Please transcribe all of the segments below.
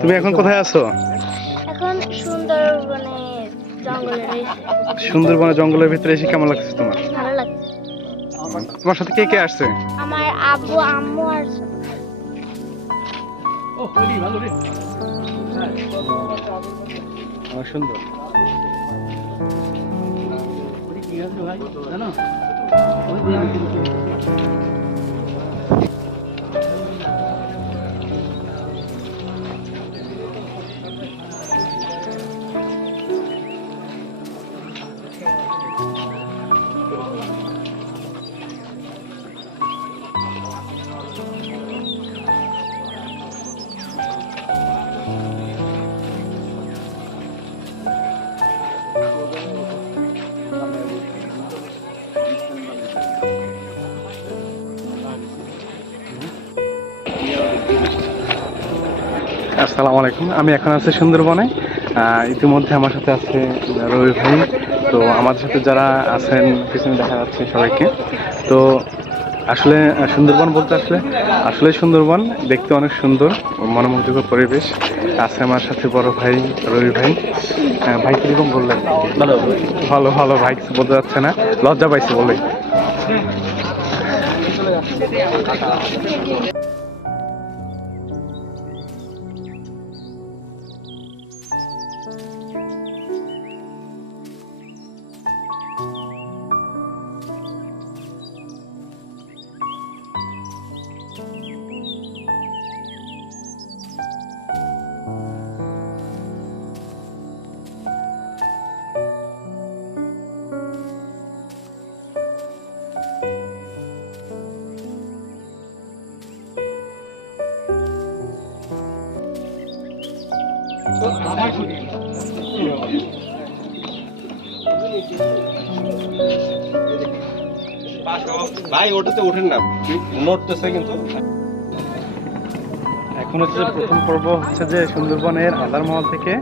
তুমি এখন কোথায় আছো? এখন সুন্দরবনে জঙ্গলের ভিতরে এসে কেমন লাগছে তোমার? ভালো লাগছে। তোমার সাথে কে কে আসছে? আমার আব্বু আম্মু আর সুন্দর। আসসালামু আলাইকুম। আমি এখন আছি সুন্দরবনে। ইতিমধ্যে আমার সাথে আছে রবি ভাই। তো আমাদের সাথে যারা আছেন পিছনে দেখা যাচ্ছে সবাইকে। তো আসলে সুন্দরবন বলতে আসলে সুন্দরবন দেখতে অনেক সুন্দর, মনোমুগ্ধকর পরিবেশ। আছে আমার সাথে বড় ভাই রবি ভাই। ভাই কিরকম বললেন? ভালো ভালো ভালো ভাই কিছু বলতে যাচ্ছে না, লজ্জা পাইছে বলে। ভাই ওটাতে ওঠেন না, নড়তেছে কিন্তু। এখন হচ্ছে প্রথম পর্ব হচ্ছে যে সুন্দরবনের আন্দারমহল থেকে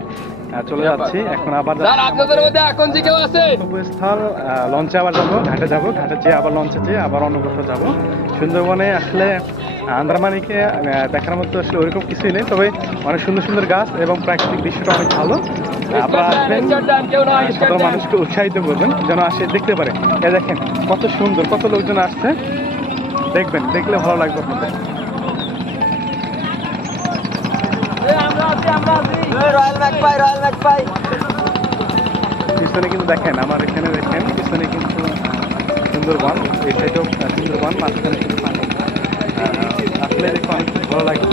চলে যাচ্ছি। এখন আবার আপনাদের মধ্যে এখন যে কেউ আছে গন্তব্যস্থল লঞ্চে আবার যাবো, ঘাটে যেয়ে আবার লঞ্চে যেয়ে আবার অন্য কোথাও যাবো। সুন্দরবনে আসলে আন্দারমানিকে দেখার মতো আসলে ওইরকম কিছুই নেই, তবে অনেক সুন্দর সুন্দর গাছ এবং প্রাকৃতিক দৃশ্যটা অনেক ভালো। আপনারা আসবেন, সাধারণ মানুষকে উৎসাহিত করবেন যেন আসে দেখতে পারে। এ দেখেন কত সুন্দর, কত লোকজন আসছে, দেখবেন, দেখলে ভালো লাগবে আপনাদের। পিছনে কিন্তু দেখেন, আমার এখানে দেখেন পিছনে কিন্তু সুন্দরবন, এই সাইডেও সুন্দরবন, মাঝখানে কিন্তু পানি। আসলে দেখো অনেক ভালো লাগে।